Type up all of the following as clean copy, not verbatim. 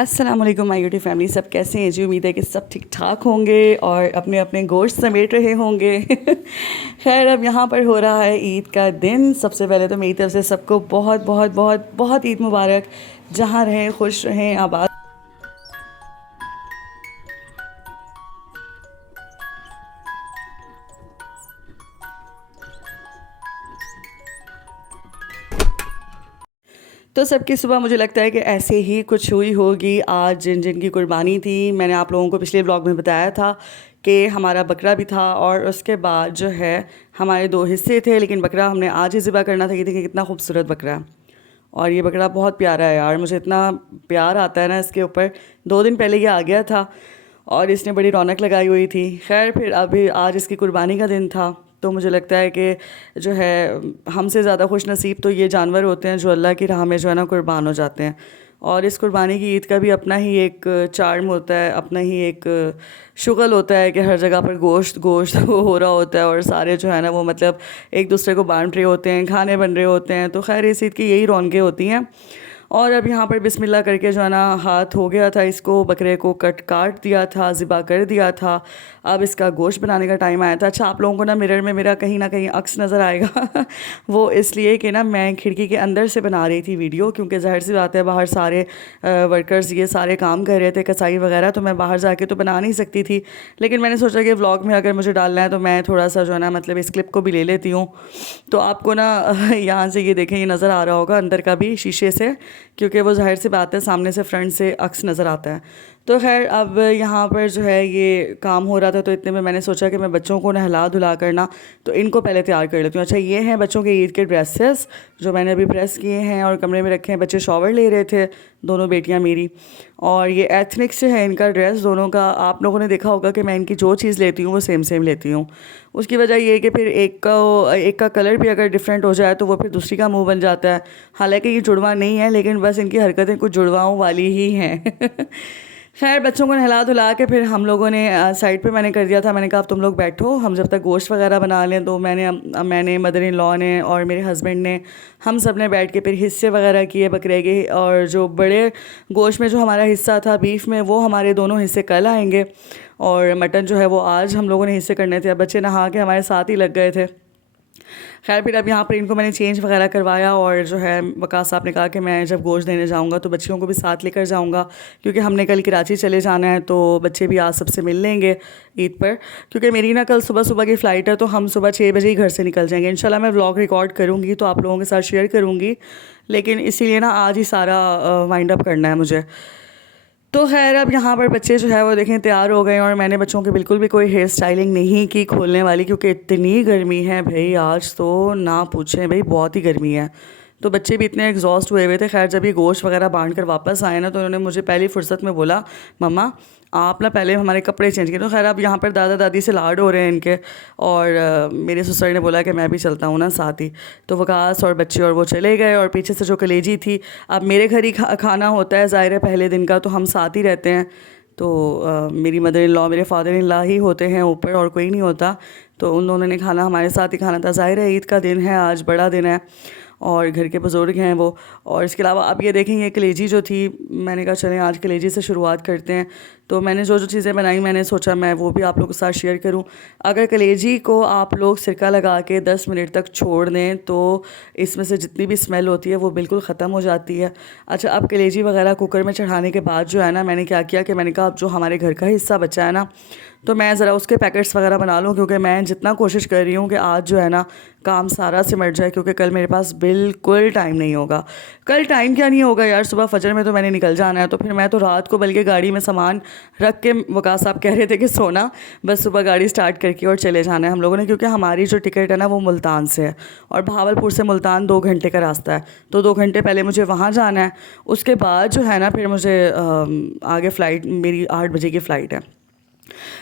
अस्सलाम वालेकुम my YouTube family. सब कैसे हैं जी? उम्मीद है कि सब ठीक ठाक होंगे और अपने अपने गोश्त समेट रहे होंगे। खैर, अब यहाँ पर हो रहा है ईद का दिन। सबसे पहले तो मेरी तरफ से सबको बहुत बहुत बहुत बहुत ईद मुबारक। जहाँ रहें खुश रहें आबाद। तो सबकी सुबह मुझे लगता है कि ऐसे ही कुछ हुई होगी। आज जिन जिन की कुर्बानी थी, मैंने आप लोगों को पिछले ब्लॉग में बताया था कि हमारा बकरा भी था और उसके बाद जो है हमारे दो हिस्से थे, लेकिन बकरा हमने आज ही ज़िबा करना था। ये देखिए कितना खूबसूरत बकरा है और ये बकरा बहुत प्यारा है यार। मुझे इतना प्यार आता है ना इसके ऊपर। 2 दिन पहले ये आ गया था और इसने बड़ी रौनक लगाई हुई थी। खैर, फिर अभी आज इसकी कुर्बानी का दिन था, तो मुझे लगता है कि जो है हमसे ज़्यादा खुश नसीब तो ये जानवर होते हैं जो अल्लाह की राह में जो है ना कुर्बान हो जाते हैं। और इस कुर्बानी की ईद का भी अपना ही एक चार्म होता है, अपना ही एक शुगल होता है कि हर जगह पर गोश्त गोश्त हो रहा होता है और सारे जो है ना वो मतलब एक दूसरे को बांट रहे होते हैं, खाने बन रहे होते हैं। तो खैर, इस ईद की यही रौनकें होती हैं। और अब यहाँ पर बिस्मिल्लाह करके जो है ना हाथ हो गया था, इसको बकरे को काट दिया था, ज़िबा कर दिया था। अब इसका गोश्त बनाने का टाइम आया था। अच्छा, आप लोगों को ना मिरर में मेरा कहीं ना कहीं अक्स नज़र आएगा। वो इसलिए कि ना मैं खिड़की के अंदर से बना रही थी वीडियो, क्योंकि ज़ाहिर सी बात है बाहर सारे वर्कर्स ये सारे काम कर रहे थे, कसाई वगैरह, तो मैं बाहर जाके तो बना नहीं सकती थी। लेकिन मैंने सोचा कि व्लॉग में अगर मुझे डालना है तो मैं थोड़ा सा जो है ना मतलब इस क्लिप को भी ले लेती हूँ। तो आपको ना यहाँ से ये देखें, ये नज़र आ रहा होगा अंदर का भी शीशे से, क्योंकि वो ज़ाहिर सी बात है सामने से फ्रंट से अक्स नज़र आता है। तो खैर, अब यहाँ पर जो है ये काम हो रहा था, तो इतने में मैंने सोचा कि मैं बच्चों को नहला धुला करना तो इनको पहले तैयार कर लेती हूँ। अच्छा, ये हैं बच्चों के ईद के ड्रेसेस जो मैंने अभी प्रेस किए हैं और कमरे में रखे हैं। बच्चे शॉवर ले रहे थे, दोनों बेटियाँ मेरी। और ये एथनिक से है इनका ड्रेस दोनों का। आप लोगों ने देखा होगा कि मैं इनकी जो चीज़ लेती हूँ वो सेम सेम लेती हूँ। उसकी वजह ये है कि फिर एक का कलर भी अगर डिफरेंट हो जाए तो वो फिर दूसरी का मुंह बन जाता है। हालांकि ये जुड़वा नहीं है, लेकिन बस इनकी हरकतें कुछ जुड़वाओं वाली ही हैं। खैर, बच्चों को नहला धुला के फिर हम लोगों ने साइड पे मैंने कर दिया था। मैंने कहा अब तुम लोग बैठो, हम जब तक गोश्त वगैरह बना लें। तो मैंने मदर इन लॉ ने और मेरे हस्बैंड ने, हम सब ने बैठ के फिर हिस्से वगैरह किए बकरे के। और जो बड़े गोश्त में जो हमारा हिस्सा था बीफ में, वो हमारे दोनों हिस्से कल आएंगे और मटन जो है वो आज हम लोगों ने हिस्से करने थे। अब बच्चे नहा के हमारे साथ ही लग गए थे। खैर, फिर अब यहाँ पर इनको मैंने चेंज वगैरह करवाया और जो है वकास साहब ने कहा कि मैं जब गोश्त देने जाऊँगा तो बच्चियों को भी साथ लेकर जाऊँगा, क्योंकि हमने कल कराची चले जाना है। तो बच्चे भी आज सबसे मिल लेंगे ईद पर, क्योंकि मेरी ना कल सुबह सुबह की फ़्लाइट है, तो हम सुबह 6 बजे ही घर से निकल जाएंगे। इंशाल्लाह मैं व्लॉग रिकॉर्ड करूँगी तो आप लोगों के साथ शेयर करूँगी, लेकिन इसीलिए ना आज ही सारा वाइंड अप करना है मुझे। तो खैर, अब यहाँ पर बच्चे जो है वो देखें तैयार हो गए और मैंने बच्चों की बिल्कुल भी कोई हेयर स्टाइलिंग नहीं की खोलने वाली, क्योंकि इतनी गर्मी है भाई आज तो ना पूछें भाई, बहुत ही गर्मी है। तो बच्चे भी इतने एग्जॉस्ट हुए हुए थे। खैर, जब ये गोश्त वगैरह बांट कर वापस आए ना तो उन्होंने मुझे पहली फुर्सत में बोला, मम्मा आप ना पहले हमारे कपड़े चेंज किए। तो खैर, अब यहाँ पर दादा दादी से लाड हो रहे हैं इनके। और मेरे ससुर ने बोला कि मैं भी चलता हूँ ना साथ ही। तो वकास और बच्चे और वो चले गए और पीछे से जो कलेजी थी, अब मेरे घर ही खाना होता है ज़ाहिर है पहले दिन का, तो हम साथ ही रहते हैं। तो मेरी मदर इन लॉ मेरे फादर इन लॉ ही होते हैं ऊपर और कोई नहीं होता। तो उन दोनों ने खाना हमारे साथ ही खाना था। ज़ाहिर है ईद का दिन है, आज बड़ा दिन है और घर के बुज़ुर्ग हैं वो। और इसके अलावा अब ये देखें, ये कलेजी जो थी, मैंने कहा चलें आज कलेजी से शुरुआत करते हैं। तो मैंने जो जो चीज़ें बनाई मैंने सोचा मैं वो भी आप लोगों के साथ शेयर करूं। अगर कलेजी को आप लोग सिरका लगा के 10 मिनट तक छोड़ दें तो इसमें से जितनी भी स्मेल होती है वो बिल्कुल ख़त्म हो जाती है। अच्छा, अब कलेजी वगैरह कुकर में चढ़ाने के बाद जो है ना मैंने क्या किया कि मैंने कहा अब जो हमारे घर का हिस्सा बचा है ना, तो मैं ज़रा उसके पैकेट्स वगैरह बना लूँ, क्योंकि मैं जितना कोशिश कर रही हूँ कि आज जो है ना काम सारा सिमट जाए, क्योंकि कल मेरे पास बिल्कुल टाइम नहीं होगा। कल टाइम क्या नहीं होगा यार, सुबह फजर में तो मैंने निकल जाना है। तो फिर मैं तो रात को बल्कि गाड़ी में सामान रख के, वकास साहब कह रहे थे कि सोना, बस सुबह गाड़ी स्टार्ट करके और चले जाना है हम लोगों ने, क्योंकि हमारी जो टिकट है ना वो मुल्तान से है और भावलपुर से मुल्तान 2 घंटे का रास्ता है। तो 2 घंटे पहले मुझे वहाँ जाना है। उसके बाद जो है ना फिर मुझे आगे फ़्लाइट, मेरी 8 बजे की फ़्लाइट है।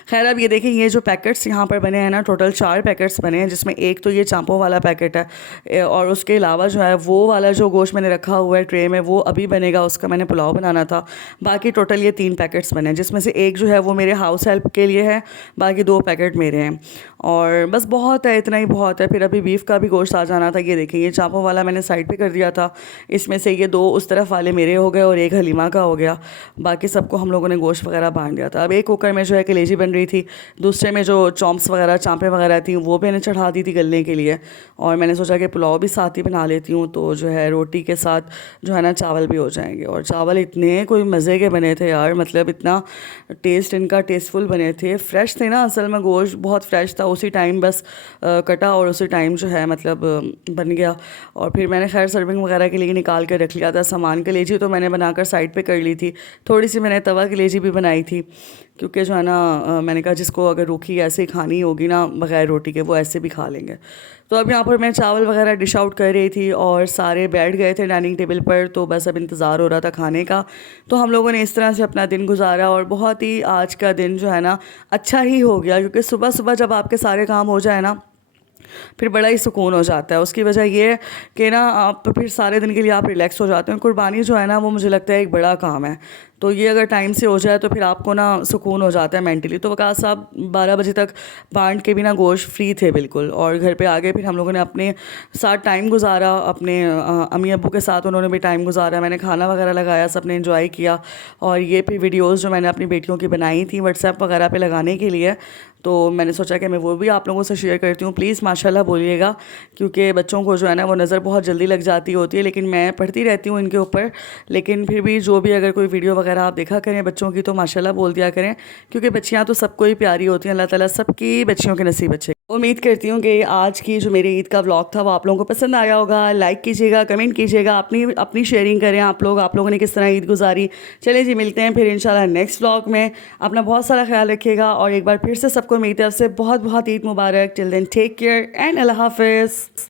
खैर अब ये देखिए, ये जो पैकेट्स यहाँ पर बने हैं ना, टोटल 4 पैकेट्स बने हैं, जिसमें एक तो ये चांपों वाला पैकेट है और उसके अलावा जो है वो वाला जो गोश्त मैंने रखा हुआ है ट्रे में, वो अभी बनेगा, उसका मैंने पुलाव बनाना था। बाकी टोटल ये 3 पैकेट्स बने हैं, जिसमें से एक जो है वो मेरे हाउस हेल्प के लिए है, बाकी 2 पैकेट मेरे हैं। और बस बहुत है, इतना ही बहुत है। फिर अभी बीफ का भी गोश्त आ जाना था। ये देखिए, ये चांपों वाला मैंने साइड पे कर दिया था। इसमें से ये 2 उस तरफ वाले मेरे हो गए और एक हलीमा का हो गया। बाकी सबको हम लोगों ने गोश्त वगैरह बांट दिया था। अब एक कुकर में जो है कलेजी बन रही थी, दूसरे में जो चॉम्प्स वगैरह चांपें वगैरह थी वो मैंने चढ़ा दी थी गलने के लिए। और मैंने सोचा कि पुलाव भी साथ ही बना लेती हूँ, तो जो है रोटी के साथ जो है ना चावल भी हो जाएंगे। और चावल इतने कोई मज़े के बने थे यार, मतलब इतना टेस्ट इनका टेस्टफुल बने थे, फ्रेश थे ना, असल में गोश्त बहुत फ्रेश था, उसी टाइम बस कटा और उसी टाइम जो है मतलब बन गया। और फिर मैंने खैर सर्विंग वगैरह के लिए निकाल कर रख लिया था सामान। कलेजी तो मैंने बनाकर साइड पे कर ली थी, थोड़ी सी मैंने तवा कलेजी भी बनाई थी, क्योंकि जो है ना मैंने कहा जिसको अगर रूखी ऐसे ही खानी होगी ना बग़ैर रोटी के, वो ऐसे भी खा लेंगे। तो अब यहाँ पर मैं चावल वगैरह डिश आउट कर रही थी और सारे बैठ गए थे डाइनिंग टेबल पर, तो बस अब इंतज़ार हो रहा था खाने का। तो हम लोगों ने इस तरह से अपना दिन गुजारा और बहुत ही आज का दिन जो है ना अच्छा ही हो गया, क्योंकि सुबह सुबह जब आपके सारे काम हो जाए ना, फिर बड़ा ही सुकून हो जाता है। उसकी वजह ये है कि ना आप फिर सारे दिन के लिए आप रिलैक्स हो जाते हैं। कुर्बानी जो है ना वो मुझे लगता है एक बड़ा काम है, तो ये अगर टाइम से हो जाए तो फिर आपको ना सुकून हो जाता है मेंटली। तो वकास साहब 12 बजे तक बांट के भी ना गोश्त फ्री थे बिल्कुल, और घर पे आ गए। फिर हम लोगों ने अपने साथ टाइम गुजारा, अपने अम्मी अब्बू के साथ उन्होंने भी टाइम गुजारा, मैंने खाना वगैरह लगाया, सब ने एंजॉय किया। और ये फिर वीडियोज़ जो मैंने अपनी बेटियों की बनाई थी व्हाट्सएप वगैरह पे लगाने के लिए, तो मैंने सोचा कि मैं वो भी आप लोगों से शेयर करती हूँ। प्लीज़ माशाल्लाह बोलिएगा, क्योंकि बच्चों को जो है ना वो नज़र बहुत जल्दी लग जाती होती है, लेकिन मैं पढ़ती रहती हूँ इनके ऊपर। लेकिन फिर भी जो भी अगर कोई वीडियो वगैरह आप देखा करें बच्चों की, तो माशाल्लाह बोल दिया करें, क्योंकि बच्चियाँ तो सबको ही प्यारी होती हैं। अल्लाह ताला सबकी बच्चियों के नसीब अच्छे। उम्मीद करती हूँ कि आज की जो मेरी ईद का व्लॉग था वो आप लोगों को पसंद आया होगा। लाइक कीजिएगा, कमेंट कीजिएगा, अपनी अपनी शेयरिंग करें आप लोगों ने किस तरह ईद गुजारी। चलिए जी, मिलते हैं फिर इंशाल्लाह नेक्स्ट व्लॉग में। अपना बहुत सारा ख्याल रखिएगा और एक बार फिर से सबको मेरी तरफ से बहुत बहुत ईद मुबारक। Till then take care and Allah हाफिज़।